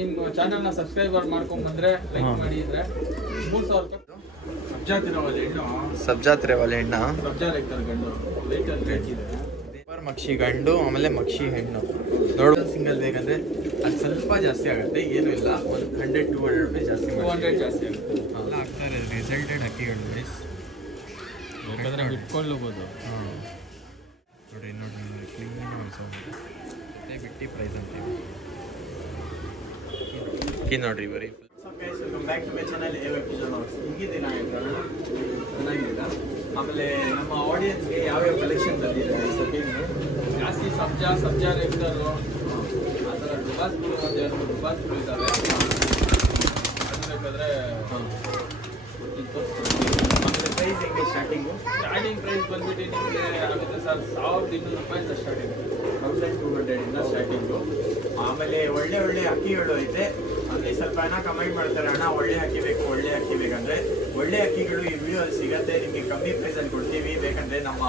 ನಿಮ್ಮ ಚಾನೆಲ್ನ ಸಬ್ಸ್ಕ್ರೈಬರ್ ಮಾಡ್ಕೊಂಡು ಬಂದ್ರೆ ಲೈಕ್ ಮಾಡಿದ್ರೆ 3000 ರೂಪಾಯಿ ಸಬ್ಜಾತ್ರೆ ವಾಲೆ ಹೆಣ್ಣ ಸಬ್ಜಾ ರೆಕ್ಟರ್ ಗಂಡು ಲೈಟರ್ ರೇಟಿದೆ ಮಕ್ಷಿ ಗಂಡು ಆಮೇಲೆ ಮಕ್ಷಿ ಹೆಣ್ಣು ನೋಡೋ ಸಿಂಗಲ್ ಬೇಕಂದ್ರೆ ಅದು ಸ್ವಲ್ಪ ಜಾಸ್ತಿ ಆಗುತ್ತೆ ಏನೂ ಇಲ್ಲ ಒಂದು 100-200 ರೂಪಾಯಿ ಜಾಸ್ತಿ 200 ಜಾಸ್ತಿ ಆಗುತ್ತೆ ಎಲ್ಲ ಆಗ್ತಾರೆ ರಿಸಲ್ಟೆಡ್ ಹಕ್ಕಿಗಳು ಗೈಸ್ ಬೇಕಾದ್ರೆ ಬಿಟ್ಕೊಳ್ಳಬಹುದು ನೋಡಿ ನೋಡಿ ಕ್ಲೀನ್ ಮತ್ತೆ ಬಿಟ್ಟು ಪ್ರೈಸ್ ಅಂತೀವಿ ನೋಡ್ರಿ ಬರೀ ಬ್ಯಾಕ್ ಟು ಮೈ ಚಾನಲ್ ಹಿಂಗಿದ್ದೀನ ಚೆನ್ನಾಗಿಲ್ಲ ಆಮೇಲೆ ನಮ್ಮ ಆಡಿಯನ್ಸ್ಗೆ ಯಾವ್ಯಾವ ಕಲೆಕ್ಷನ್ ಬಂದಿದೆ ಜಾಸ್ತಿ ಸಬ್ಜಾ ರೆಗ್ಯುಲರು ಆ ಥರ ಡುಬಾಸ್ಗಳು ಒಂದೆರಡು ಡುಬಾಸ್ಗಳು ಇದ್ದಾವೆ ಅದು ಬೇಕಾದ್ರೆ ಆಮೇಲೆ ಪ್ರೈಸ್ ಹೆಂಗೆ ಸ್ಟಾರ್ಟಿಂಗ್ ಪ್ರೈಸ್ ಬಂದ್ಬಿಟ್ಟು ನಿಮಗೆ ಆಗುತ್ತೆ ಸರ್ 1200 ರೂಪಾಯಿಂದ ಸ್ಟಾರ್ಟಿಂಗ್ 1200 ಇಂದ ಸ್ಟಾರ್ಟಿಂಗು ಆಮೇಲೆ ಒಳ್ಳೆ ಅಕ್ಕಿಗಳು ಐತೆ ಅಲ್ಲಿ ಸ್ವಲ್ಪ ಜನ ಕಮೆಂಟ್ ಮಾಡ್ತಾರೆ ಅಣ್ಣ ಒಳ್ಳೆ ಅಕ್ಕಿ ಬೇಕಂದ್ರೆ ಒಳ್ಳೆ ಅಕ್ಕಿಗಳು ಈ ವಿಡಿಯೋದಲ್ಲಿ ಸಿಗತ್ತೆ ನಿಮಗೆ ಕಮ್ಮಿ ಪ್ರೈಸಲ್ಲಿ ಕೊಡ್ತೀವಿ ಬೇಕಂದ್ರೆ ನಮ್ಮ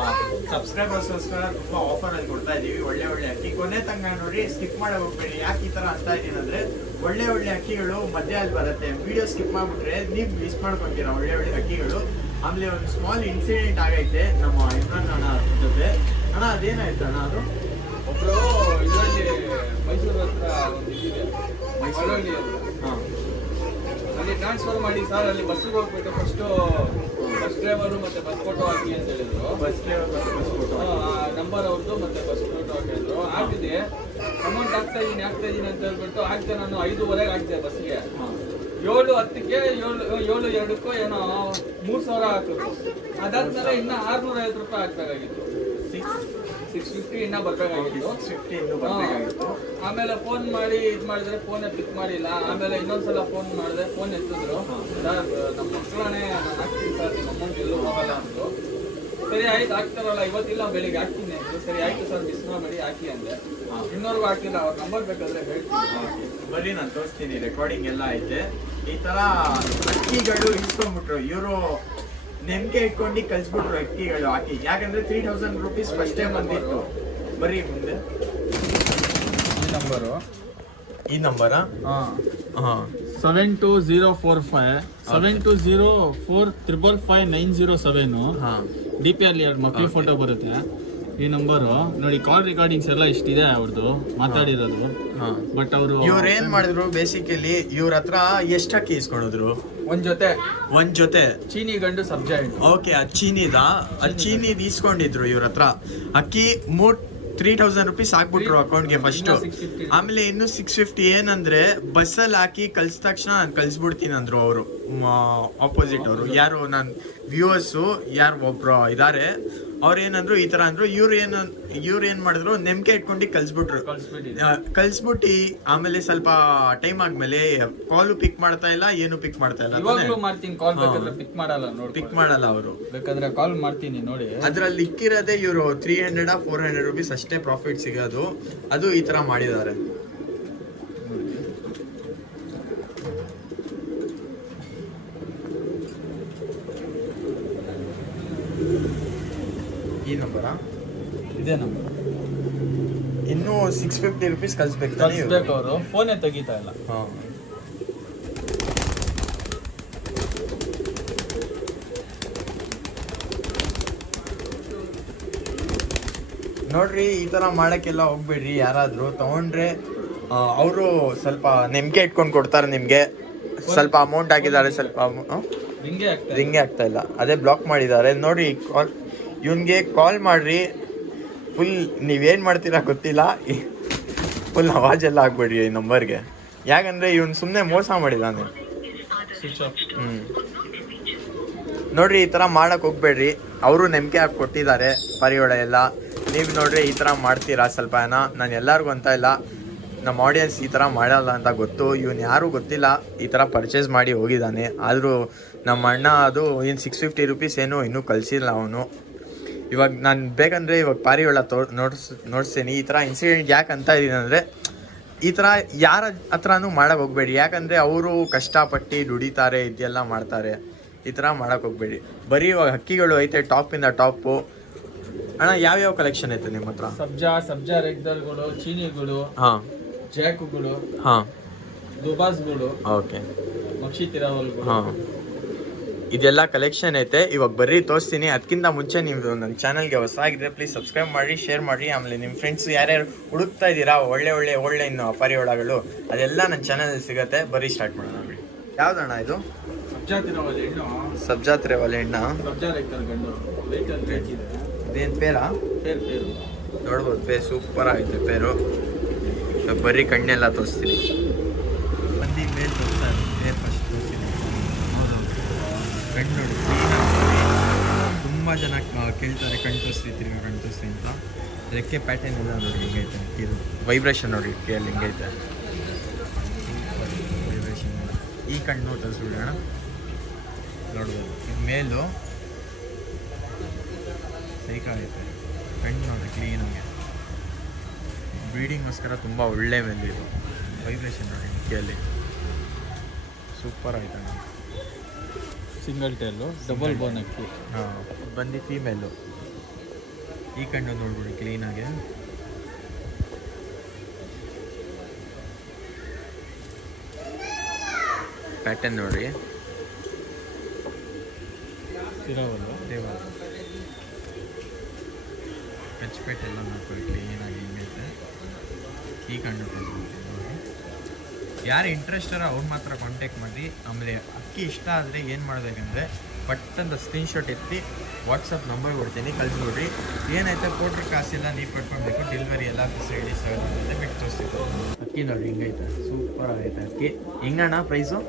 ಸಬ್ಸ್ಕ್ರೈಬರ್ಸ್ಗೋಸ್ಕರ ತುಂಬಾ ಆಫರ್ ಅಲ್ಲಿ ಕೊಡ್ತಾ ಇದೀವಿ ಒಳ್ಳೆ ಅಕ್ಕಿ ಕೊನೆ ತನಕ ನೋಡಿ ಸ್ಕಿಪ್ ಮಾಡಕ್ ಹೋಗ್ಬೇಡಿ ಯಾಕೆ ಈ ತರ ಅಂತ ಇದೀನಿ ಅಂದ್ರೆ ಒಳ್ಳೆ ಅಕ್ಕಿಗಳು ಮಧ್ಯ ಅಲ್ಲಿ ಬರುತ್ತೆ ವಿಡಿಯೋ ಸ್ಕಿಪ್ ಮಾಡ್ಬಿಟ್ರೆ ನೀವು ಮಿಸ್ ಮಾಡ್ಕೊಂತೀರಾ ಒಳ್ಳೆ ಅಕ್ಕಿಗಳು ಆಮೇಲೆ ಒಂದು ಸ್ಮಾಲ್ ಇನ್ಸಿಡೆಂಟ್ ಆಗೈತೆ ನಮ್ಮ ಇಮ್ರಾನ್ ಅಣ್ಣ ಜೊತೆ ಅಣ್ಣ ಅದೇನಾಯ್ತು ಅಣ್ಣ ಅದು ಒಬ್ರು ಇದರಲ್ಲಿ ಮೈಸೂರು ಹತ್ರ ಒಂದು ಇದಿದೆ ಮೈಸೂರಲ್ಲಿ ಅಲ್ಲಿ ಟ್ರಾನ್ಸ್ಫರ್ ಮಾಡಿ ಸರ್ ಅಲ್ಲಿ ಬಸ್ಸಿಗೆ ಹೋಗ್ಬಿಟ್ಟು ಬಸ್ ಡ್ರೈವರು ಮತ್ತೆ ಬಸ್ ಫೋಟೋ ಹಾಕಿ ಅಂತ ಹೇಳಿದ್ರು ಬಸ್ ಡ್ರೈವರ್ ಮತ್ತೆ ಬಸ್ ಫೋಟೋ ನಂಬರ್ ಅವ್ರದ್ದು ಮತ್ತೆ ಬಸ್ ಫೋಟೋ ಹಾಕಿದ್ರು ಹಾಕಿದೆ ಅಮೌಂಟ್ ಹಾಕ್ತಾ ಇದೀನಿ ಅಂತ ಹೇಳ್ಬಿಟ್ಟು ಹಾಕ್ತೆ ನಾನು 5:30 ಹಾಕ್ತೆ ಬಸ್ಗೆ 7:10ಕ್ಕೆ 7:02ಕ್ಕೋ ಏನೋ 3000 ಹಾಕಿದ್ರು ಅದಾದ್ಮೇಲೆ ಇನ್ನ 650 ರೂಪಾಯಿ ಹಾಕ್ಬೇಕಾಗಿತ್ತು 650 ಇನ್ನ ಬರ್ಬೇಕಾಗಿತ್ತು ಆಮೇಲೆ ಫೋನ್ ಮಾಡಿ ಮಾಡಿದ್ರೆ ಫೋನೇ ಪಿಕ್ ಮಾಡಿಲ್ಲ ಆಮೇಲೆ ಇನ್ನೊಂದ್ಸಲ ಫೋನ್ ಮಾಡಿದ್ರೆ ಫೋನ್ ಎತ್ತಿದ್ರು ಸರ್ ನಮ್ಮ ಮಕ್ಕಳನ್ನೇ ನಾನು ಹಾಕ್ತೀನಿ ಸರ್ ನಿಮ್ಮ ಅಮೌಂಟ್ ಎಲ್ಲೂ ಹೋಗಲ್ಲ ಅಂದ್ರು ಸರಿ ಆಯ್ತು ಹಾಕ್ತಾರಲ್ಲ ಇವತ್ತಿಲ್ಲ ಬೆಳಿಗ್ಗೆ ಹಾಕ್ತೀನಿ ಅಂತ ಸರಿ ಆಯ್ತು ಸರ್ ಮಿಸ್ ಮಾಡಿ ಹಾಕಿ ಅಂದೆ ಇನ್ನೊರ್ಗೂ ಹಾಕಿಲ್ಲ ಅವ್ರ ನಂಬರ್ ಬೇಕಾದ್ರೆ ಹೇಳ್ತೀನಿ ಬರೀ ನಾನು ತೋರಿಸ್ತೀನಿ ರೆಕಾರ್ಡಿಂಗ್ ಎಲ್ಲ ಐತೆ ಈ ತರ ಅಕ್ಕಿಗಳು ಇಸ್ಕೊಂಡ್ಬಿಟ್ರು ಇವರು ನೆಮ್ಗೆ ಇಟ್ಕೊಂಡು ಕಳ್ಸ್ಬಿಟ್ರು ಅಕ್ಕಿಗಳು ಹಾಕಿ ಯಾಕಂದ್ರೆ 3000 ರೂಪೀಸ್ ಫಸ್ಟ್ ಟೈಮ್ ಬಂದಿತ್ತು ಬರೀ ಮುಂದೆ ಈ ನಂಬರಾ 7204554907 DP ಅಲ್ಲಿ 2 ಮಕ್ಕಳ ಫೋಟೋ ಬರುತ್ತೆ ಈ ನಂಬರು ನೋಡಿ ಕಾಲ್ ರೆಕಾರ್ಡಿಂಗ್ಸ್ ಎಲ್ಲ ಇಷ್ಟಿದೆ ಅವ್ರದ್ದು ಮಾತಾಡಿರೋದು ಬಟ್ ಅವರು ಇವ್ರು ಏನ್ ಮಾಡಿದ್ರು ಬೇಸಿಕಲಿ ಇವ್ರ ಹತ್ರ ಎಷ್ಟು ಅಕ್ಕಿ ಇಸ್ಕೊಂಡಿದ್ರು ಒಂದ್ ಜೊತೆ ಚೀನಿ ಗಂಡು ಸಬ್ಜಾ ಓಕೆ ಚೀನಿದ್ ಇಸ್ಕೊಂಡಿದ್ರು ಇವ್ರ ಹತ್ರ ಅಕ್ಕಿ 3000 ರೂಪೀಸ್ ಹಾಕ್ಬಿಟ್ರು ಅಕೌಂಟ್ಗೆ ಫಸ್ಟ್ ಆಮೇಲೆ ಇನ್ನು 650 ಏನಂದ್ರೆ ಬಸ್ಸಲ್ಲಿ ಹಾಕಿ ಕಳ್ಸಿದ ತಕ್ಷಣ ನಾನು ಕಳ್ಸ್ಬಿಡ್ತೀನಿ ಅಂದ್ರು ಅವರು ಆಪೋಸಿಟ್ ಅವರು ಯಾರು ನನ್ನ ವ್ಯೂವರ್ಸು ಯಾರು ಒಬ್ರು ಇದಾರೆ ಅವ್ರು ಏನಂದ್ರು ಈ ತರ ಅಂದ್ರು ಇವ್ರು ಏನ್ ಮಾಡಿದ್ರು ನೆಮ್ಕೆ ಇಟ್ಕೊಂಡು ಕಳ್ಸ್ಬಿಟ್ಟು ಆಮೇಲೆ ಸ್ವಲ್ಪ ಟೈಮ್ ಆದ್ಮೇಲೆ ಕಾಲು ಪಿಕ್ ಮಾಡ್ತಾ ಇಲ್ಲ ಏನು ಪಿಕ್ ಮಾಡ್ತಾ ಇಲ್ಲ ಪಿಕ್ ಮಾಡಲ್ಲ ಅವರು ಬೇಕಾದ್ರೆ ಕಾಲ್ ಮಾಡ್ತೀನಿ ನೋಡಿ ಅದ್ರಲ್ಲಿ ಇಕ್ಕಿರೋದೇ ಇವರು 300-400 ರೂಪೀಸ್ ಅಷ್ಟೇ ಪ್ರಾಫಿಟ್ ಸಿಗೋದು ಅದು ಈ ತರ ಮಾಡಿದ್ದಾರೆ ಈ ನಂಬರಾ ಇದೇ ನಂಬರ್ ಇನ್ನೂ 650 ರೂಪೀಸ್ ಕಳಿಸ್ಬೇಕು ಅವರು ಫೋನೇ ತೆಗಿತಾ ಇಲ್ಲ ನೋಡ್ರಿ ಈ ತರ ಮಾಡಕ್ಕೆಲ್ಲ ಹೋಗ್ಬೇಡ್ರಿ ಯಾರಾದ್ರೂ ತಗೊಂಡ್ರೆ ಅವರು ಸ್ವಲ್ಪ ನೆಮ್ಗೆ ಇಟ್ಕೊಂಡು ಕೊಡ್ತಾರೆ ನಿಮ್ಗೆ ಸ್ವಲ್ಪ ಅಮೌಂಟ್ ಹಾಕಿದ್ದಾರೆ ಸ್ವಲ್ಪ ರಿಂಗೇ ಆಗ್ತಾ ಇಲ್ಲ ಅದೇ ಬ್ಲಾಕ್ ಮಾಡಿದ್ದಾರೆ ನೋಡಿ ಇವನ್ಗೆ ಕಾಲ್ ಮಾಡ್ರಿ ಫುಲ್ ನೀವೇನು ಮಾಡ್ತೀರಾ ಗೊತ್ತಿಲ್ಲ ಫುಲ್ ಅವಾಜೆಲ್ಲ ಹಾಕ್ಬೇಡ್ರಿ ಈ ನಂಬರ್ಗೆ ಯಾಕಂದ್ರೆ ಇವನು ಸುಮ್ಮನೆ ಮೋಸ ಮಾಡಿದಾನೆ ನೋಡ್ರಿ ಈ ಥರ ಮಾಡಕ್ಕೆ ಹೋಗ್ಬೇಡ್ರಿ ಅವರು ನಂಬಿಕೆ ಹಾಕಿ ಕೊಟ್ಟಿದ್ದಾರೆ ಪರಿಯೋಳ ಎಲ್ಲ ನೀವು ನೋಡ್ರಿ ಈ ಥರ ಮಾಡ್ತೀರಾ ಸ್ವಲ್ಪ ಜನ ನಾನು ಎಲ್ಲರಿಗೂ ಅಂತ ಇಲ್ಲ ನಮ್ಮ ಆಡಿಯನ್ಸ್ ಈ ಥರ ಮಾಡಲ್ಲ ಅಂತ ಗೊತ್ತು ಇವನು ಯಾರೂ ಗೊತ್ತಿಲ್ಲ ಈ ಥರ ಪರ್ಚೇಸ್ ಮಾಡಿ ಹೋಗಿದ್ದಾನೆ ಆದರೂ ನಮ್ಮ ಅಣ್ಣ ಅದು ಏನು 650 ರೂಪೀಸ್ ಏನು ಇನ್ನೂ ಕಳಿಸಿಲ್ಲ ಅವನು ಇವಾಗ ನಾನು ಬೇಕಂದರೆ ಇವಾಗ ಪಾರಿಯೋಳ ನೋಡಿಸ್ತೀನಿ ಈ ಥರ ಇನ್ಸಿಡೆಂಟ್ ಯಾಕೆ ಅಂತ ಇದ್ದೀನಿ ಅಂದರೆ ಈ ಥರ ಯಾರ ಹತ್ರನೂ ಮಾಡೋಕೆ ಹೋಗ್ಬೇಡಿ ಯಾಕಂದರೆ ಅವರು ಕಷ್ಟಪಟ್ಟು ದುಡಿತಾರೆ ಇದೆಲ್ಲ ಮಾಡ್ತಾರೆ ಈ ಥರ ಮಾಡೋಕೆ ಹೋಗ್ಬೇಡಿ ಬರೀ ಇವಾಗ ಹಕ್ಕಿಗಳು ಐತೆ ಟಾಪಿಂದ ಟಾಪು ಅಣ್ಣ ಯಾವ್ಯಾವ ಕಲೆಕ್ಷನ್ ಐತೆ ನಿಮ್ಮ ಹತ್ರ ಸಬ್ಜಾ ರೆಗ್ದಲ್ಗಳು ಚೀನಿಗಳು ಹಾಂ ಜಾಕುಗಳು ದುಬಾಸ್ ಗೂಡು, ಓಕೆ. ಮಕ್ಷಿ ತಿರಾವಲ್ ಗೂಡು. ಹಾಂ, ಇದೆಲ್ಲ ಕಲೆಕ್ಷನ್ ಐತೆ. ಇವಾಗ ಬರ್ರಿ ತೋರಿಸ್ತೀನಿ. ಅದಕ್ಕಿಂತ ಮುಂಚೆ ನೀವು ನನ್ನ ಚಾನಲ್ಗೆ ಹೊಸಾಗಿದ್ರೆ ಪ್ಲೀಸ್ ಸಬ್ಸ್ಕ್ರೈಬ್ ಮಾಡಿ, ಶೇರ್ ಮಾಡಿ. ಆಮೇಲೆ ನಿಮ್ಮ ಫ್ರೆಂಡ್ಸ್ ಯಾರ್ಯಾರು ಹುಡುಕ್ತಾ ಇದ್ದೀರಾ ಒಳ್ಳೆ ಇನ್ನು ಪರಿವಾಳಗಳು, ಅದೆಲ್ಲ ನನ್ನ ಚಾನಲ್ ಸಿಗುತ್ತೆ. ಬರೀ ಸ್ಟಾರ್ಟ್ ಮಾಡೋಣ. ನೋಡಿ ಯಾವ್ದಣ್ಣ ಇದು? ಸಬ್ಜಾ ತಿರಾವಲ್ ಹೆಣ್ಣು, ಸಬ್ಜಾ ತಿರಾವಲ್ ಹೆಣ್ಣ, ಸಬ್ಜಾ ರೈತರ್ ಗಂಡು. ವೆಯ್ಟರ್ ರೇಟ್ ಇದೆ. ಇದೇನು ಪೇರಾ? ಪೇರು ನೋಡ್ಬೋದು, ಸೂಪರ್ ಆಗಿದೆ ಪೇರು. ಬರೀ ಕಣ್ಣೆಲ್ಲ ತೋರಿಸ್ತೀನಿ. ಬಂದು ಮೇಲೆ ತೋರಿಸ್ತಾ ಪೇರ್ ಫಸ್ಟ್ ತೋರಿಸ್ತೀನಿ. ಕಣ್ಣು ನೋಡಿ, ತುಂಬ ಜನ ಕೇಳ್ತಾರೆ ಕಣ್ಣು ತೋರಿಸ್ತೀವಿ ಅಂತ. ರೆಕ್ಕೆ ಪ್ಯಾಟರ್ನ್ ಎಲ್ಲ ನೋಡಿ ಹಿಂಗೈತೆ. ಇದು ವೈಬ್ರೇಷನ್ ನೋಡಿ ಕಿಯಲ್ಲಿ ಹಿಂಗೈತೆ. ವೈಬ್ರೇಷನ್ ಈ ಕಣ್ಣು ತೋರಿಸ್ಬಿಡೋಣ. ನೋಡ್ಬೋದು, ಇದು ಮೇಲು ಸೈಕಾಗೈತೆ. ಕಣ್ಣು ನೋಡಿ ಕ್ಲೀನಾಗಿ. ಬ್ರೀಡಿಂಗೋಸ್ಕರ ತುಂಬ ಒಳ್ಳೆ ಮೇಲೆ ಇದು. ವೈಬ್ರೇಷನ್ ನೋಡಿ ಕಿಯಲ್ಲಿ ಸೂಪರ್ ಆಯ್ತು. ಸಿಂಗಲ್ ಟೇಲು, ಡಬಲ್ ಬೋನ್ ಅಕ್ಕಿ. ಹಾಂ, ಬಂದು ಫೀಮೇಲು. ಈ ಕಣ್ಣು ನೋಡ್ಬಿಡಿ ಕ್ಲೀನಾಗಿ. ಪ್ಯಾಟರ್ನ್ ನೋಡಿ. ತಿರಾವಲ್ಲು ದೇವರ ಕಚ್ಪೇಟೆ ಎಲ್ಲ ನೋಡ್ಕೊಳ್ಳಿ ಕ್ಲೀನಾಗಿ ಹಿಂಗೈತೆ. ಈ ಕಣ್ಣು ನೋಡಿ. ಯಾರು ಇಂಟ್ರೆಸ್ಟರ ಅವ್ರು ಮಾತ್ರ ಕಾಂಟ್ಯಾಕ್ಟ್ ಮಾಡಿ. ಆಮೇಲೆ ಅಕ್ಕಿ ಇಷ್ಟ ಆದರೆ ಏನು ಮಾಡಬೇಕಂದ್ರೆ ಪಟ್ಟಂತ ಸ್ಕ್ರೀನ್ಶಾಟ್ ಎತ್ತಿ ವಾಟ್ಸಪ್ ನಂಬರ್ ಕೊಡ್ತೀನಿ, ಕಳಿಸ್ಬಿಡ್ರಿ. ಏನೈತೆ ಕೊಟ್ರೆ ಕಾಸಿಲ್ಲ, ನೀವು ಕಟ್ಕೊಳ್ಬೇಕು. ಡೆಲಿವರಿ ಎಲ್ಲ ಫೆಸಿಲಿಟೀಸ್ ಆಗುತ್ತೆ. ಬಿಟ್ಟು ತೋರಿಸ್ತಿತ್ತು. ಅಕ್ಕಿ ನೋಡಿ ಹಿಂಗೈತೆ, ಸೂಪರ್ ಆಗೈತೆ ಅಕ್ಕಿ. ಹಿಂಗಣ್ಣ ಪ್ರೈಸು?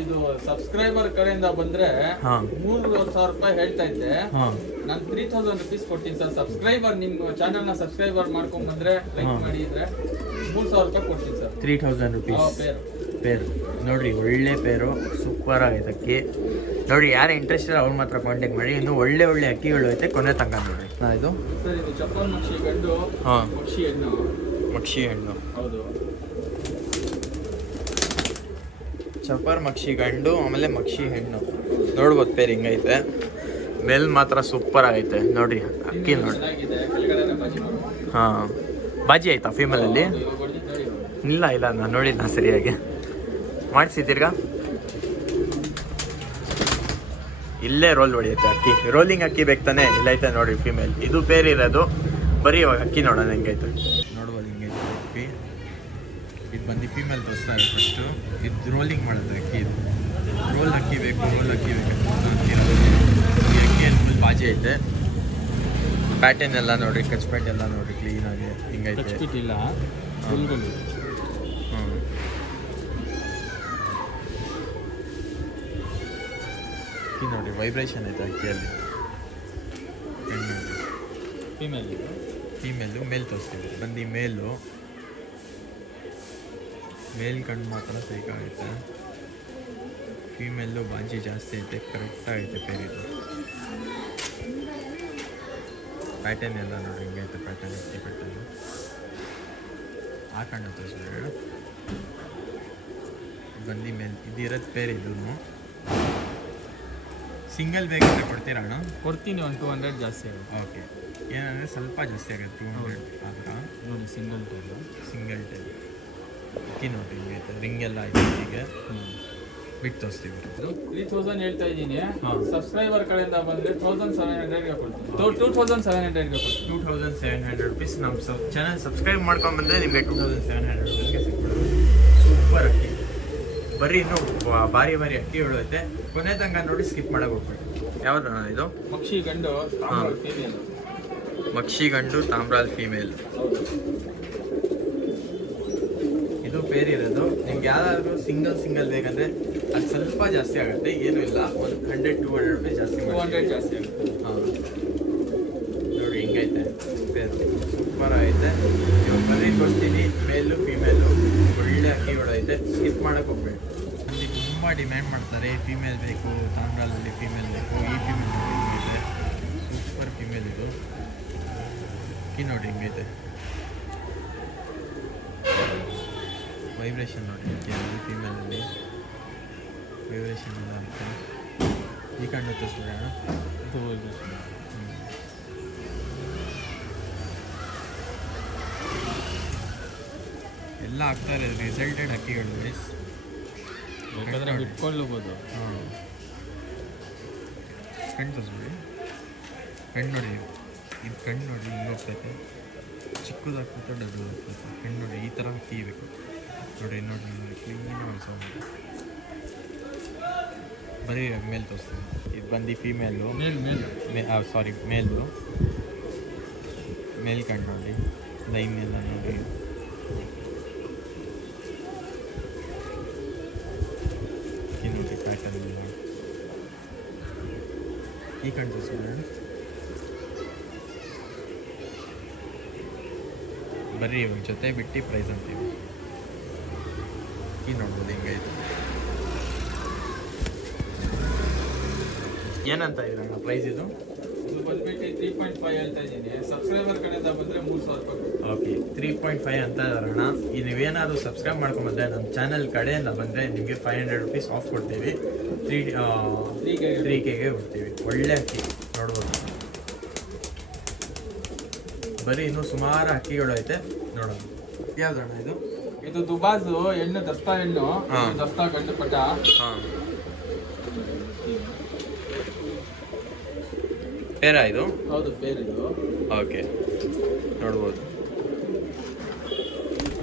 ಇದು ಸಬ್ಸ್ಕ್ರೈಬರ್ ಕಡೆಯಿಂದ ಬಂದ್ರೆ 3,500 ರೂಪಾಯಿ ಹೇಳ್ತಾ ಇದ್ದೆ. ನಾನು 3,000 rupees ಕೊಡ್ತೀನಿ ಸರ್. ಸಬ್ಸ್ಕ್ರೈಬರ್ ನಿಮ್ಮ ಚಾನಲ್ನ ಸಬ್ಸ್ಕ್ರೈಬರ್ ಮಾಡ್ಕೊಂಡ್ ಬಂದ್ರೆ, ಲೈಕ್ ಮಾಡಿದ್ರೆ 3,000 ರೂಪಾಯಿ ಕೊಡ್ತೀನಿ ಸರ್. 3,000 rupees ಪೇರು ನೋಡ್ರಿ. ಒಳ್ಳೆ ಪೇರು, ಸೂಪರ್ ಆಗೈತೆ ಅಕ್ಕಿ. ನೋಡಿ, ಯಾರು ಇಂಟ್ರೆಸ್ಟ್ ಅವ್ರು ಮಾತ್ರ ಕಾಂಟ್ಯಾಕ್ಟ್ ಮಾಡಿ. ಇನ್ನು ಒಳ್ಳೆ ಅಕ್ಕಿಗಳು ಐತೆ ಕೊನೆ ತನಕ ನೋಡಿ. ಇದು ಸರ್, ಇದು ಚಪ್ಪಲ್ ಮಕ್ಷಿ ಗಂಡು, ಮಕ್ಷಿ ಹೆಣ್ಣು. ಮಕ್ಷಿ ಹೆಣ್ಣು, ಹೌದು. ಚಪರ್ ಮಕ್ಷಿ ಗಂಡು, ಆಮೇಲೆ ಮಕ್ಷಿ ಹೆಣ್ಣು. ನೋಡ್ಬೋದು ಪೇರ್ ಹಿಂಗೈತೆ. ಮೇಲ್ ಮಾತ್ರ ಸೂಪರ್ ಆಗೈತೆ ನೋಡಿ ಅಕ್ಕಿ. ನೋಡಿ ಹಾಂ, ಬಾಜಿ ಆಯ್ತಾ ಫೀಮೇಲಲ್ಲಿ? ಇಲ್ಲ ನಾನು ನೋಡಿಲ್ಲ ಸರಿಯಾಗಿ. ಮಾಡಿಸಿ ತಿರ್ಗಾ ಇಲ್ಲೇ ರೋಲ್ ಹೊಡಿಯುತ್ತೆ ಅಕ್ಕಿ. ರೋಲಿಂಗ್ ಅಕ್ಕಿ ಬೇಕು ತಾನೆ? ಇಲ್ಲೈತೆ ನೋಡಿ ಫೀಮೇಲ್. ಇದು ಪೇರ್ ಇರೋದು. ಬರೀ ಇವಾಗ ಅಕ್ಕಿ ನೋಡೋಣ ಹೆಂಗೈತೆ. ನೋಡ್ಬೋದು ಹಿಂಗೈತೆ ಅಕ್ಕಿ. ಇದು ಬಂದು ಫೀಮೇಲ್ ತೋರಿಸ್ತಾ ಇದೆ ಫಸ್ಟು. ಇದು ರೋಲಿಂಗ್ ಮಾಡೋದು ಅಕ್ಕಿ. ಇದು ರೋಲ್ ಅಕ್ಕಿ ಬೇಕು ಅಕ್ಕಿ ಈ ಅಕ್ಕಿಯಲ್ಲಿ ಫುಲ್ ಬಾಜಿ ಐತೆ. ಪ್ಯಾಟರ್ನ್ ಎಲ್ಲ ನೋಡಿ, ಕಚ್ಪೇಟ್ ಎಲ್ಲ ನೋಡಿ ಕ್ಲೀನಾಗಿ ಹಿಂಗೈತೆ. ಇಲ್ಲ ಅಕ್ಕಿ ನೋಡಿ, ವೈಬ್ರೇಷನ್ ಐತೆ ಅಕ್ಕಿಯಲ್ಲಿ. ಫೀಮೇಲು ಮೇಲ್ ತೋರಿಸ್ತೀವಿ. ಬಂದು ಮೇಲು ಕಣ್ಣು ಮಾತ್ರ ಸೈಕಾಗೈತೆ. ಫೀಮೇಲು ಬಾಜಿ ಜಾಸ್ತಿ ಐತೆ, ಕರೆಕ್ಟಾಗೈತೆ ಪೇರಿದು. ಪ್ಯಾಟರ್ನ್ ಎಲ್ಲ ನೋಡಿ ಹಿಂಗೈತೆ. ಪ್ಯಾಟರ್ನ್ ಅಕ್ಕಿ ಪ್ಯಾಟರ್ನು ಆ ಕಣ್ಣು ತೋರಿಸ್ಬೇಡ. ಬಂದು ಮೇಲೆ ಇದಿರೋದು ಪೇರ್. ಇದೂ ಸಿಂಗಲ್ ಬೇಕಂದ್ರೆ ಕೊಡ್ತೀರಾ ಅಣ್ಣ? ಕೊಡ್ತೀನಿ. 200 ಜಾಸ್ತಿ ಆಗುತ್ತೆ. ಓಕೆ, ಏನಂದರೆ ಸ್ವಲ್ಪ ಜಾಸ್ತಿ ಆಗುತ್ತೆ. 200 ಆ ಥರ ನೋಡಿ. ಸಿಂಗಲ್ ಟೈಲ್ ಅಕ್ಕಿ ನೋಡಿ ಹಿಂಗೈತೆ. ರಿಂಗ್ ಎಲ್ಲ ಐತೆ ಈಗ. ಬಿಟ್ಟು ತೋರಿಸ್ತೀವಿ. 3,000 ಹೇಳ್ತಾ ಇದ್ದೀನಿ. ಸಬ್ಸ್ಕ್ರೈಬರ್ ಕಡೆಯಿಂದ ಬಂದರೆ 1,700ಗೆ ಕೊಡ್ತೀನಿ. 2,700ಗೆ ಕೊಡ್ತೀನಿ. 2,700 rupees. ನಮ್ಮ ಚಾನಲ್ ಸಬ್ಸ್ಕ್ರೈಬ್ ಮಾಡ್ಕೊಂಡು ಬಂದರೆ ನಿಮಗೆ 2,700 rupeesಗೆ ಸಿಗ್ತದೆ. ಸೂಪರ್ ಅಕ್ಕಿ. ಬರೀ ಇನ್ನೂ ಭಾರಿ ಅಕ್ಕಿಗಳು ಐತೆ. ಕೊನೆ ತನಕ ನೋಡಿ, ಸ್ಕಿಪ್ ಮಾಡಕ್ಕೆ ಹೋಗ್ಬೇಡಿ. ಯಾವ್ದು ಇದು? ಮಕ್ಷಿ ಗಂಡು, ಫೀಮೇಲ್. ಮಕ್ಷಿ ಗಂಡು, ತಾಮ್ರಾಲ್ ಫೀಮೇಲ್. ಇದು ಪೇರ್ ಇರೋದು. ನಿಮ್ಗೆ ಯಾವ್ದಾದ್ರು ಸಿಂಗಲ್ ಬೇಕಂದ್ರೆ ಅದು ಸ್ವಲ್ಪ ಜಾಸ್ತಿ ಆಗುತ್ತೆ. ಏನೂ ಇಲ್ಲ, ಒಂದು 100-200 ರೂಪಾಯಿ ಜಾಸ್ತಿ. 200 ಜಾಸ್ತಿ ಆಗುತ್ತೆ. ಹಾಂ, ನೋಡಿ ಹಿಂಗೈತೆ ಪೇರ್. ಸೂಪರ್ ಐತೆ. ಇವಾಗ ಬರೀ ತೋರಿಸ್ತೀನಿ. ಮೇಲು ಫೀಮೇಲು ಒಳ್ಳೆ ಅಕ್ಕಿಗಳು ಐತೆ. ಸ್ಕಿಪ್ ಮಾಡಕ್ಕೆ ಹೋಗ್ಬೇಡಿ. ಇಲ್ಲಿ ತುಂಬ ಡಿಮ್ಯಾಂಡ್ ಮಾಡ್ತಾರೆ, ಫೀಮೇಲ್ ಬೇಕು, ತಾಮ್ರಾಲಲ್ಲಿ ಫೀಮೇಲ್ ಬೇಕು. ಈ ಫೀಮೇಲ್ ಹಿಂಗಿದೆ, ಸೂಪರ್ ಫೀಮೇಲ್ ಇದು. ಅಕ್ಕಿ ನೋಡಿ ಹಿಂಗೈತೆ. ವೈಬ್ರೇಷನ್ ನೋಡಿ ಅಕ್ಕಿಯಲ್ಲಿ, ಫೀಮೇಲಲ್ಲಿ ವೈಬ್ರೇಷನ್ ಎಲ್ಲ ಐತೆ. ಈ ಕಣ್ಣು ತೋರಿಸ್ಬಿಡೋಣ. ಇದು ವೈಬ್ರೇಷನ್. ಎಲ್ಲ ಆಗ್ತಾರೆ ರಿಸಲ್ಟೆಡ್ ಹಕ್ಕಿಗಳು ಗೈಸ್. ಬೇಕಾದ್ರೆ ಇಟ್ಕೊಳ್ಳಬಹುದು. ಹಾಂ, ಕಣ್ಣು ತೋರಿಸ್ಬಿಡಿ. ಕಣ್ಣು ನೋಡಿ, ಇದು ಕಣ್ಣು ನೋಡಿ ಹಿಂಗೆ ಹೋಗ್ತೈತೆ, ಚಿಕ್ಕದಾಗ್ತೈತೆ ದೊಡ್ಡದು ಹೋಗ್ತೈತೆ. ಕಣ್ಣು ನೋಡಿ ಈ ಥರ ಹಕ್ಕಿ ಬೇಕು ನೋಡಿ. ನೋಡಿ ಕ್ಲೀನಾಗಿ ಹೊಲ್ಸೋದು. ಬರೀ ಮೇಲೆ ತೋರಿಸ್ತೀನಿ. ಇದು ಬಂದು ಫೀಮೇಲು, ಸಾರಿ ಮೇಲು. ಮೇಲ್ ಕಣ್ಣು ನೋಡಿ, ಲೈನ್ ಎಲ್ಲ ನೋಡಿ. ನೋಡಿ ಪ್ಯಾಟರ್ನ್ ಎಲ್ಲ ಈ ಕಣ್ಣು ತೋರಿಸ್ಬಿಡಿ. ಬರ್ರಿ ಇವಾಗ ಜೊತೆ ಬಿಟ್ಟು ಪ್ರೈಸ್ ಅಂತೀವಿ. ಈ ನೋಡ್ಬೋದು ಹಿಂಗೈತೆ. ಏನಂತ ಇದ್ರಣ್ಣ ಪ್ರೈಸ್ ಇದು? ಇದು ಬಂದ್ಬಿಟ್ಟು 3.5 ಹೇಳ್ತಾ ಇದ್ದೀನಿ. ಸಬ್ಸ್ಕ್ರೈಬರ್ ಕಡೆಯಿಂದ ಬಂದರೆ 3,000 ರೂಪಾಯಿ. ಓಕೆ, 3.5 ಅಂತ ಇದಾರಣ್ಣ. ಈ ನೀವೇನಾದರೂ ಸಬ್ಸ್ಕ್ರೈಬ್ ಮಾಡ್ಕೊಂಬಂದ್ರೆ ನಮ್ಮ ಚಾನಲ್ ಕಡೆಯಿಂದ ಬಂದರೆ ನಿಮಗೆ 500 ರುಪೀಸ್ ಆಫ್ ಕೊಡ್ತೀವಿ. 3Kಗೆ ಕೊಡ್ತೀವಿ. ಒಳ್ಳೆ ಅಕ್ಕಿ ನೋಡ್ಬೋದು. ಬರೀ ಇನ್ನೂ ಸುಮಾರು ಅಕ್ಕಿಗಳು ಐತೆ ನೋಡೋಣ. ಯಾವ್ದಣ್ಣ ಇದು? ಇದು ದುಬಾಸು ಹೆಣ್ಣು, ದಸ್ತಾ ಹೆಣ್ಣು, ಹಾ. ದಸ್ತಾ ಗಂಡು ಪಟ. ಹಾಂ, ಪೇರ ಇದು? ಹೌದು, ಪೇರ್ ಇದು. ಓಕೆ, ನೋಡ್ಬೋದು.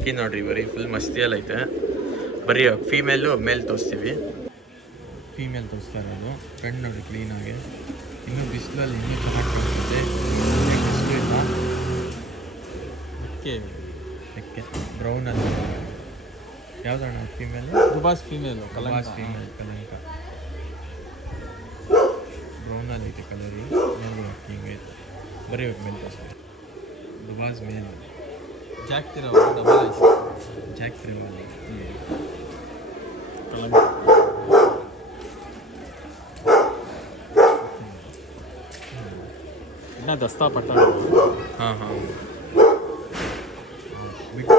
ಇದು ನೋಡ್ರಿ, ಬರೀ ಫುಲ್ ಮಸ್ತಿಯಲ್ಲಿ ಐತೆ. ಬರೀ ಫೀಮೇಲು ಮೇಲ್ ತೋರಿಸ್ತೀವಿ. ಫೀಮೇಲ್ ತೋರಿಸ್ತಾ ಇರೋದು. ಕಣ್ಣು ನೋಡಿ ಕ್ಲೀನಾಗಿ. ಇನ್ನೂ ಬಿಸಿಲಲ್ಲಿ ಇನ್ನೂ ಚೆನ್ನಾಗಿ ಕಾಣಿಸುತ್ತೆ. ಬಿಸಿಲು ಇಲ್ಲ. ಎಕ್ಕೆ ಬ್ರೌನಲ್ಲಿ ಯಾವ್ದಣ್ಣ ಫೀಮೇಲು? ದುಬಾಸ್ ಫೀಮೇಲು, ಕಲಾಸ್ ಫೀಮೇಲ್ ಕಲಂಕ. ಬ್ರೌನಲ್ಲಿ ಐತೆ ಕಲರಿ. ಮೇಲೆ ಹಿಂಗೈತೆ. ಬರೀ ಮೇಲೆ ತೋರಿಸ್ತೀವಿ. ದುಬಾಸ್ ಮೇಲ್. ಜಾಕ್ ತಿರೋ ಡಬಲ್ ಐಸ್. ಜಾಕ್ ತ್ರಿವಾಲಿ ಕಲಂಕ. ಇನ್ನ ದಸ್ತಾ ಪಟ್ಟ. ಹಾಂ ಹಾಂ, ಬಿಟ್ಟು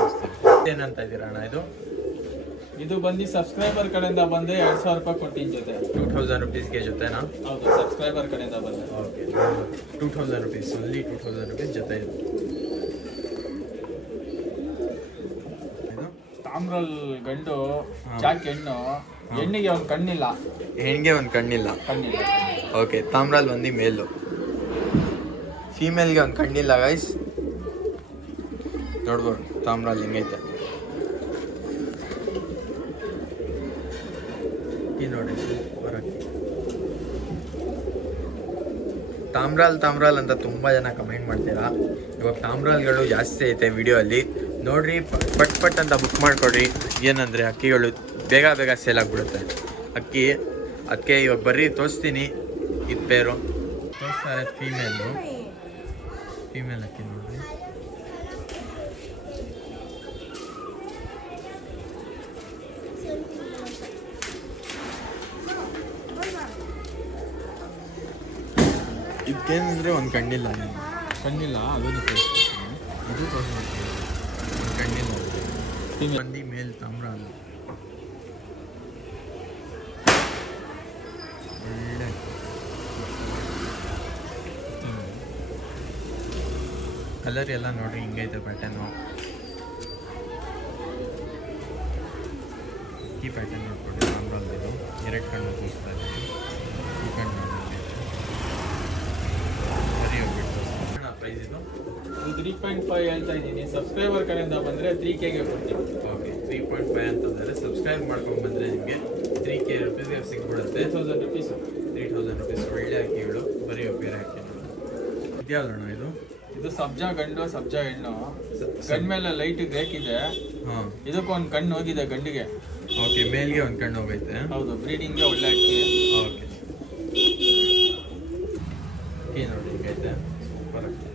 ಏನಂತ ಇದ್ದೀರಾ ಅಣ್ಣ ಇದು? ಇದು ಬಂದು ಸಬ್ಸ್ಕ್ರೈಬರ್ ಕಡೆಯಿಂದ ಬಂದರೆ 2,000 ರೂಪಾಯಿ ಕೊಟ್ಟಿನ ಜೊತೆ. 2000 ರುಪೀಸ್ಗೆ ಜೊತೆನಾ? ಹೌದು, ಸಬ್ಸ್ಕ್ರೈಬರ್ ಕಡೆಯಿಂದ ಬಂದರೆ. ಓಕೆ, 2000 ರುಪೀಸ್, ಓನ್ಲಿ 2000 ರುಪೀಸ್ ಜೊತೆ ಇದು. ಇದು ತಾಮ್ರಲ್ ಗಂಡು, ಹಾ. ಜಾಕ್ ಹೆಣ್ಣು. ಹೆಣ್ಣಿಗೆ ಒಂದು ಕಣ್ಣಿಲ್ಲ. ಹೆಣ್ಣಿಗೆ ಒಂದು ಕಣ್ಣಿಲ್ಲ. ಕಣ್ಣಿಲ್ಲ. ಓಕೆ, ತಾಮ್ರಲ್ಲಿ ಬಂದು ಮೇಲು. ಫೀಮೇಲ್ಗೆ ಒಂದು ಕಣ್ಣಿಲ್ಲ ಗೈಸ್. ನೋಡ್ಬೋದು ತಾಮ್ರಲ್ಲಿ ಹಿಂಗೈತೆ. ಈ ನೋಡಿ ಬರೋಕ್ಕೆ ತಾಮ್ರಾಲ್ ಅಂತ ತುಂಬ ಜನ ಕಮೆಂಟ್ ಮಾಡ್ತೀರಾ. ಇವಾಗ ತಾಮ್ರಾಲ್ಗಳು ಜಾಸ್ತಿ ಐತೆ ವಿಡಿಯೋ ಅಲ್ಲಿ ನೋಡ್ರಿ. ಪಟ್ ಅಂತ ಬುಕ್ ಮಾಡಿಕೊಡ್ರಿ. ಏನಂದರೆ ಅಕ್ಕಿಗಳು ಬೇಗ ಸೇಲ್ ಆಗಿಬಿಡುತ್ತೆ ಅಕ್ಕಿ. ಅದಕ್ಕೆ ಇವಾಗ ಬರ್ರಿ ತೋರಿಸ್ತೀನಿ. ಇದು ಪೇರು ತೋರಿಸ್ತಾರೆ. ಫೀಮೇಲ್ ಅಕ್ಕಿ ನೋಡ್ರಿ. ಇದಕ್ಕೇನಂದರೆ ಒಂದು ಕಣ್ಣಿಲ್ಲ. ಕಣ್ಣಿಲ್ಲ, ಅದನ್ನು ತೋರಿಸ್ತೀನಿ. ಇದು ತೋರಿಸ್ಬಿಡ್ತೀನಿ. ಒಂದು ಕಣ್ಣಿಲ್ಲ. ಮಂದಿ ಮೇಲ್ ತಾಮ್ರ ಅಲ್ಲ. ಒಳ್ಳೆ ಕಲರ್ ಎಲ್ಲ ನೋಡ್ರಿ ಹಿಂಗೈತೆ ಪ್ಯಾಟರ್ನು. ಈ ಪ್ಯಾಟರ್ನ್ ನೋಡ್ಕೊಂಡು ತಾಮ್ರದ್ದು 2 ಕಣ್ಣು ತೋರಿಸ್ತಾ ಇದ್ದೀನಿ. ಈ ಕಣ್ಣು ನೋಡೋದು ಸರಿ ಹೋಗ್ಬಿಟ್ಟು ಪ್ರೈಸ್ ಇದು 3.5 ಹೇಳ್ತಾ ಇದ್ದೀನಿ. ಸಬ್ಸ್ಕ್ರೈಬರ್ ಕಡೆಯಿಂದ ಬಂದರೆ 3Kಗೆ ಕೊಡ್ತೀನಿ. ಓಕೆ, 3.5 ಅಂತಂದರೆ ಸಬ್ಸ್ಕ್ರೈಬ್ ಮಾಡ್ಕೊಂಡು ಬಂದರೆ ನಿಮಗೆ 3K ರುಪೀಸ್ಗೆ ಸಿಕ್ಬಿಡುತ್ತೆ. 3,000 ರುಪೀಸ್. 3000 ರುಪೀಸ್. ಒಳ್ಳೆ ಅಕ್ಕಿಗಳು. ಬರೀ ಬೇರೆ ಅಕ್ಕಿ. ಇದ್ಯಾವ್ದಣ್ಣ ಇದು? ಇದು ಸಬ್ಜಾ ಗಂಡು, ಸಬ್ಜಾ ಹೆಣ್ಣು. ಗಂಡ ಮೇಲೆ ಲೈಟ್ ರೇಖಿದೆ. ಹಾಂ, ಇದಕ್ಕೊಂದು ಕಣ್ಣು ಹೋಗಿದೆ ಗಂಡಿಗೆ. ಓಕೆ, ಮೇಲ್ಗೆ ಒಂದು ಕಣ್ಣು ಹೋಗೈತೆ. ಹೌದು, ಬ್ರೀಡಿಂಗ್ಗೆ ಒಳ್ಳೆ ಅಕ್ಕಿ. ಓಕೆ, ಅಕ್ಕಿ ನೋಡಿ ಹಿಂಗೈತೆ. ಸೂಪರ್ ಅಕ್ಕಿ.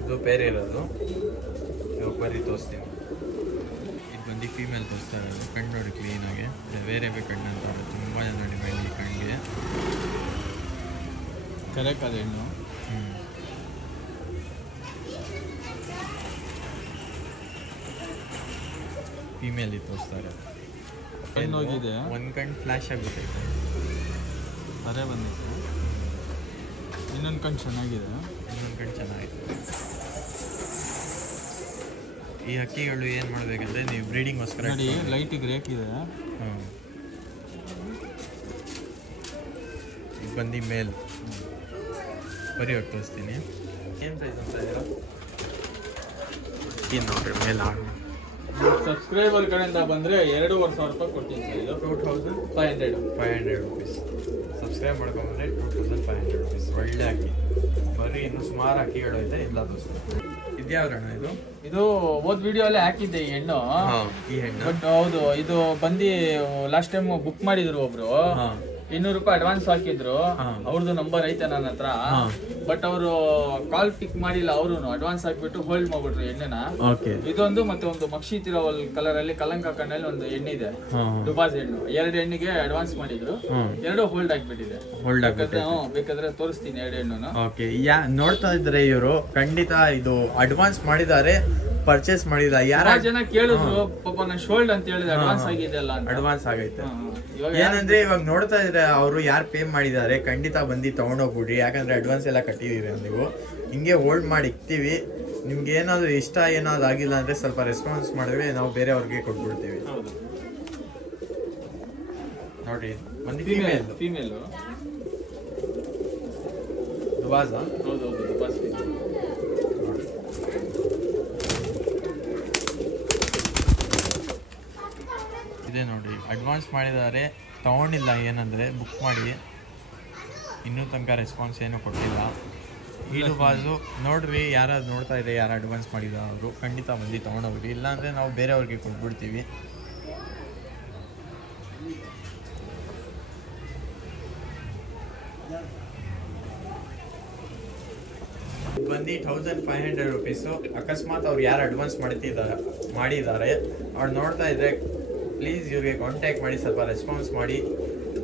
ಇದು ಬೇರೆ ಇರೋದು. ಇವಾಗ ಬರೀ ತೋರಿಸ್ತೀನಿ. ಇದು ಬಂದು ಫೀಮೇಲ್ ತೋರಿಸ್ತಾ ಇರೋದು. ಕಣ್ಣು ನೋಡಿ ಕ್ಲೀನಾಗಿ. ಬೇರೆ ಕಣ್ಣು ಅಂತಾರೆ ತುಂಬ ಜನ ಡಿಮ್ಯಾಂಡ್ ಈ ಕಣ್ಣಿಗೆ. ಕರೆಕ್ಟ್ ಹೆಣ್ಣು. ಫೀಮೇಲ್ ಇದು ತೋರಿಸ್ತಾ ಇರೋದು. ಕಣ್ಣು ಹೋಗಿದೆ. ಒಂದು ಕಣ್ಣು ಫ್ಲ್ಯಾಶ್ ಆಗಿಬಿಟ್ಟೈತೆ. ಅರೆ ಬಂದಿತ್ತು. ಇನ್ನೊಂದು ಕಣ್ಣು ಚೆನ್ನಾಗಿದೆ. ಇನ್ನೊಂದು ಕಣ್ಣು ಚೆನ್ನಾಗಿದೆ. ಈ ಹಕ್ಕಿಗಳು ಏನು ಮಾಡಬೇಕಂದ್ರೆ ನೀವು ಬ್ರೀಡಿಂಗ್ಗೋಸ್ಕರ ನೋಡಿ ಲೈಟಿಗೆ ರೇಖಿದೆ. ಹಾಂ, ಈಗ ಬಂದು ಮೇಲ್ ಬರೀ ಹೋಗಿ ತೋರಿಸ್ತೀನಿ. ಏನು ಪ್ರೈಸ್ ಅಂತ ಇದ್ದೀರಾ? ಏನು ನೋಡ್ರಿ ಮೇಲೆ ಸಬ್ಸ್ಕ್ರೈಬರ್ ಕಡೆಯಿಂದ ಬಂದರೆ 2,500 ರೂಪಾಯಿ ಕೊಡ್ತೀನಿ ಸರ್. ಇದು 2,500 ರುಪೀಸ್. ಸಬ್ಸ್ಕ್ರೈಬ್ ಮಾಡ್ಕೊಂಡ್ರೆ 2,500 ರುಪೀಸ್. ಒಳ್ಳೆ ಅಕ್ಕಿ. ಬರೀ ಇನ್ನೂ ಸುಮಾರು ಅಕ್ಕಿಗಳು ಇದೆ, ಎಲ್ಲ ತೋರಿಸ್ತೀನಿ. ಇದ್ಯಾವ್ರಣ ಇದು? ಇದು ಹೋದ್ ವಿಡಿಯೋ ಅಲ್ಲೇ ಹಾಕಿದ್ದೆ ಈ ಹೆಣ್ಣು. ಈ ಹೆಣ್ಣು ಬಟ್ ಹೌದು, ಇದು ಬಂದು ಲಾಸ್ಟ್ ಟೈಮ್ ಬುಕ್ ಮಾಡಿದ್ರು ಒಬ್ರು. 200 ರೂಪಾಯಿ ಅಡ್ವಾನ್ಸ್ ಹಾಕಿದ್ರು. ಅವ್ರದ್ದು ನಂಬರ್ ಐತೆ ನನ್ನ ಹತ್ರ. ಬಟ್ ಅವರು ಕಾಲ್ ಪಿಕ್ ಮಾಡಿಲ್ಲ. ಅವರು ಅಡ್ವಾನ್ಸ್ ಹಾಕ್ಬಿಟ್ಟು ಹೋಲ್ಡ್ ಮಾಡ್ಬಿಟ್ರು ಎಣ್ಣೆನ. ಇದೊಂದು ಮತ್ತೆ ಒಂದು ಮಕ್ಷಿ ತಿರೋವಲ್ ಕಲರ್ ಅಲ್ಲಿ ಕಲಂಕ ಕಣ್ಣಲ್ಲಿ ಒಂದು ಎಣ್ಣೆ ಇದೆ, ದುಬಾಸ್ ಹೆಣ್ಣು. 2 ಹೆಣ್ಣಿಗೆ ಅಡ್ವಾನ್ಸ್ ಮಾಡಿದ್ರು, 2 ಹೋಲ್ಡ್ ಹಾಕ್ಬಿಟ್ಟಿದೆ. ಬೇಕಾದ್ರೆ ತೋರಿಸ್ತೀನಿ 2 ಹೆಣ್ಣು. ನೋಡ್ತಾ ಇದ್ರೆ ಇವರು ಖಂಡಿತ ಇದು ಅಡ್ವಾನ್ಸ್ ಮಾಡಿದ್ದಾರೆ, ಪರ್ಚೇಸ್ ಮಾಡಿಲ್ಲ. ಯಾರ ಜನ ಕೇಳಿದ್ರು, ಪಾಪ ನಾನು ಶೋಲ್ಡ್ ಅಂತ ಹೇಳಿದೆ, ಅಡ್ವಾನ್ಸ್ ಆಗಿದೆ ಅಲ್ಲ ಅಂತ. ಅಡ್ವಾನ್ಸ್ ಆಗೈತೆ. ಏನಂದ್ರೆ ಇವಾಗ ನೋಡ್ತಾ ಇದ್ರೆ ಅವರು ಯಾರು ಪೇ ಮಾಡಿದ್ದಾರೆ ಖಂಡಿತ ಬಂದು ತಗೊಂಡೋಗ್ಬಿಡ್ರಿ, ಯಾಕಂದ್ರೆ ಅಡ್ವಾನ್ಸ್ ಎಲ್ಲ ಕಟ್ಟಿದೀರಿ ನೀವು. ಹಿಂಗೆ ಹೋಲ್ಡ್ ಮಾಡಿ ಇಕ್ತೀವಿ. ನಿಮ್ಗೆ ಏನಾದ್ರು ಇಷ್ಟ ಏನಾದ್ರು ಆಗಿಲ್ಲ ಅಂದ್ರೆ ಸ್ವಲ್ಪ ರೆಸ್ಪಾನ್ಸ್ ಮಾಡಿದ್ರೆ ನಾವು ಬೇರೆಯವ್ರಿಗೆ ಕೊಟ್ಬಿಡ್ತೀವಿ. ನೋಡಿ ಒಂದು ಫೀಮೇಲ್ ದುಬಾಸ. ಹೌದು, ದುಬಾಸ್. ಇದೆ ನೋಡಿ, ಅಡ್ವಾನ್ಸ್ ಮಾಡಿದ್ದಾರೆ, ತಗೊಂಡಿಲ್ಲ. ಏನಂದರೆ ಬುಕ್ ಮಾಡಿ ಇನ್ನೂ ತನಕ ರೆಸ್ಪಾನ್ಸ್ ಏನೂ ಕೊಟ್ಟಿಲ್ಲ. ಈ ದುಬಾಸು ನೋಡ್ರಿ, ಯಾರಾದ್ರು ನೋಡ್ತಾ ಇದ್ರೆ ಯಾರು ಅಡ್ವಾನ್ಸ್ ಮಾಡಿದ ಅವರು ಖಂಡಿತ ಬಂದು ತೊಗೊಂಡೋಗ್ರಿ, ಇಲ್ಲಾಂದರೆ ನಾವು ಬೇರೆಯವ್ರಿಗೆ ಕೊಟ್ಬಿಡ್ತೀವಿ. ಬಂದು 1,500 ರುಪೀಸು. ಅಕಸ್ಮಾತ್ ಅವ್ರು ಯಾರು ಅಡ್ವಾನ್ಸ್ ಮಾಡಿದ್ದಾರೆ ಅವ್ರು ನೋಡ್ತಾ ಇದ್ರೆ ಪ್ಲೀಸ್ ಇವ್ರಿಗೆ ಕಾಂಟ್ಯಾಕ್ಟ್ ಮಾಡಿ, ಸ್ವಲ್ಪ ರೆಸ್ಪಾನ್ಸ್ ಮಾಡಿ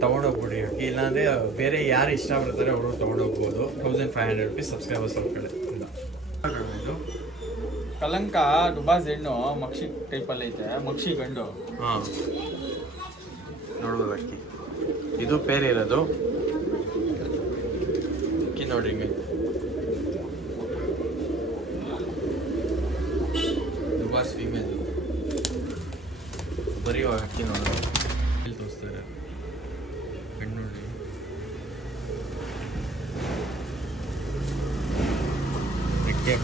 ತೊಗೊಂಡೋಗ್ಬಿಡ್ರಿ ಅಕ್ಕಿ. ಇಲ್ಲಾಂದರೆ ಬೇರೆ ಯಾರು ಇಷ್ಟ ಬರ್ತಾರೆ ಅವರು ತೊಗೊಂಡೋಗ್ಬೋದು. 1,500 ರುಪೀಸ್ ಸಬ್ಸ್ಕ್ರೈಬರ್ಸ್ ಅವ್ರ ಕಡೆ. ಇದು ಕಲಂಕ ದುಬಾಸ್ ಹೆಣ್ಣು, ಮಕ್ಷಿ ಟೈಪಲ್ಲಿ ಐತೆ, ಮಕ್ಷಿ ಗಂಡು. ಹಾಂ, ನೋಡ್ಬೋದು ಅಕ್ಕಿ. ಇದು ಪೇರ್ ಇರೋದು ಅಕ್ಕಿ. ನೋಡ್ರಿ ಹಿಂಗೆ ದುಬಾಸ್ ಫೀಮೇಲ್. ಬರೀ ಅಕ್ಕಿ ನೋಡ್ರಿ, ಇಲ್ಲಿ ತೋರಿಸ್ತಾರೆ ಹೆಣ್ಣು. ನೋಡ್ರಿ ರೆಕ್ಕೆ